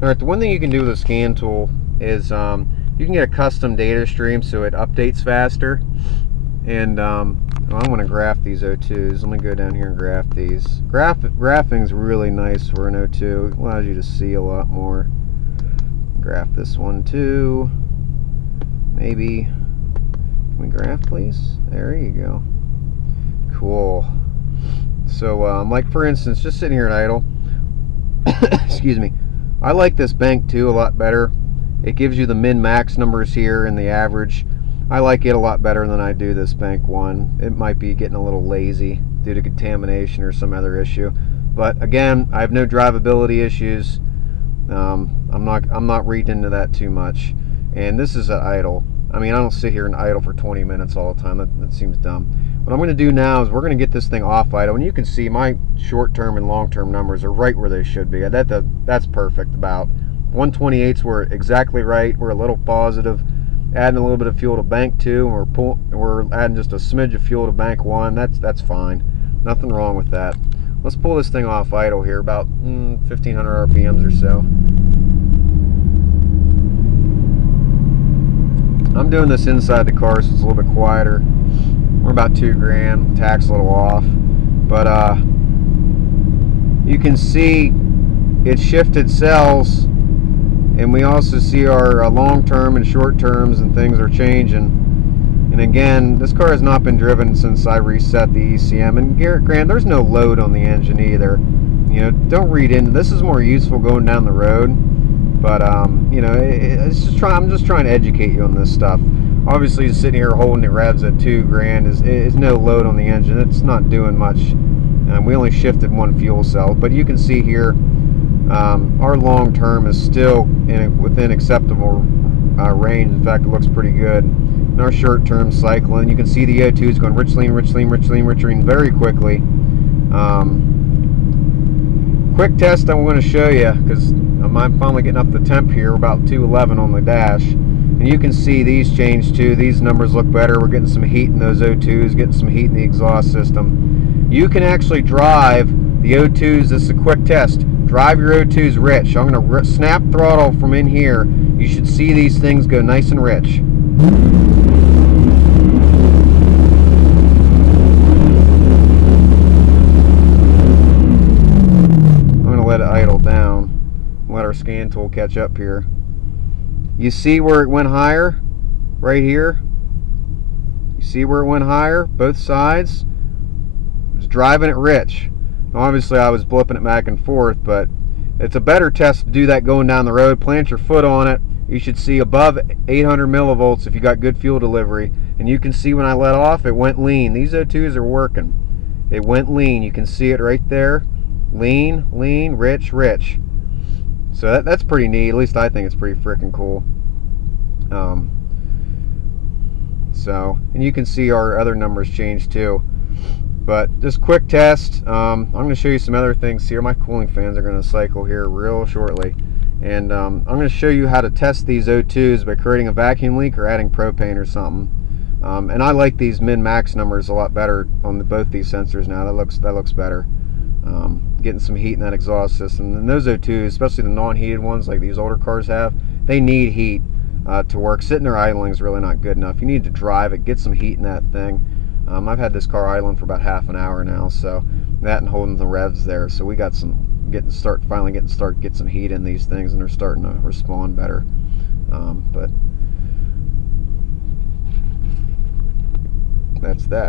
Alright, the one thing you can do with a scan tool is you can get a custom data stream so it updates faster. And well, I'm going to graph these O2s. Let me go down here and graph these. Graphing's really nice for an O2. It allows you to see a lot more. Graph this one too. Maybe. Can we graph, please? There you go. Cool. So, like for instance, just sitting here at idle. Excuse me. I like this bank 2 a lot better. It gives you the min-max numbers here and the average. I like it a lot better than I do this bank 1. It might be getting a little lazy due to contamination or some other issue. But again, I have no drivability issues. I'm not reading into that too much. And this is an idle. I mean, I don't sit here and idle for 20 minutes all the time. That seems dumb. What I'm going to do now is we're going to get this thing off idle, and you can see my short-term and long-term numbers are right where they should be. That's perfect. About 128s were exactly right. We're a little positive, adding a little bit of fuel to bank 2, and we're adding just a smidge of fuel to bank 1. That's fine. Nothing wrong with that. Let's pull this thing off idle here, about 1,500 RPMs or so. I'm doing this inside the car, so it's a little bit quieter. We're about 2 grand. Tack's a little off, but you can see it shifted cells, and we also see our long-term and short-terms and things are changing. And again, this car has not been driven since I reset the ECM. And granted, there's no load on the engine either. You know, don't read into this. Is more useful going down the road. But you know, I'm just trying to educate you on this stuff. Obviously, sitting here holding the revs at 2 grand is no load on the engine. It's not doing much. We only shifted 1 fuel cell, but you can see here our long term is still within acceptable range. In fact, it looks pretty good. And our short term cycling, you can see the O2 is going rich lean very quickly. Quick test I'm going to show you, because I'm finally getting up the temp here. We're about 211 on the dash, and you can see these change too. These numbers look better. We're getting some heat in those O2s, getting some heat in the exhaust system. You can actually drive the O2s. This is a quick test. Drive your O2s rich. I'm going to snap throttle from in here. You should see these things go nice and rich. Let it idle down, let our scan tool catch up here. You see where it went higher right here? You see where it went higher? Both sides. It was driving it rich. Now, obviously I was blipping it back and forth, but it's a better test to do that going down the road. Plant your foot on it. You should see above 800 millivolts if you got good fuel delivery. And you can see when I let off, it went lean. These O2s are working. It went lean. You can see it right there. Lean, rich. So that's pretty neat. At least I think it's pretty freaking cool. And you can see our other numbers change too. But just quick test. I'm going to show you some other things here. My cooling fans are going to cycle here real shortly. And I'm going to show you how to test these O2s by creating a vacuum leak or adding propane or something. And I like these min-max numbers a lot better on both these sensors now. That looks better. Getting some heat in that exhaust system. And those O2s, especially the non-heated ones like these older cars have, they need heat to work. Sitting there idling is really not good enough. You need to drive it, get some heat in that thing. I've had this car idling for about half an hour now, so that and holding the revs there. So we got some get some heat in these things, and they're starting to respond better. But that's that.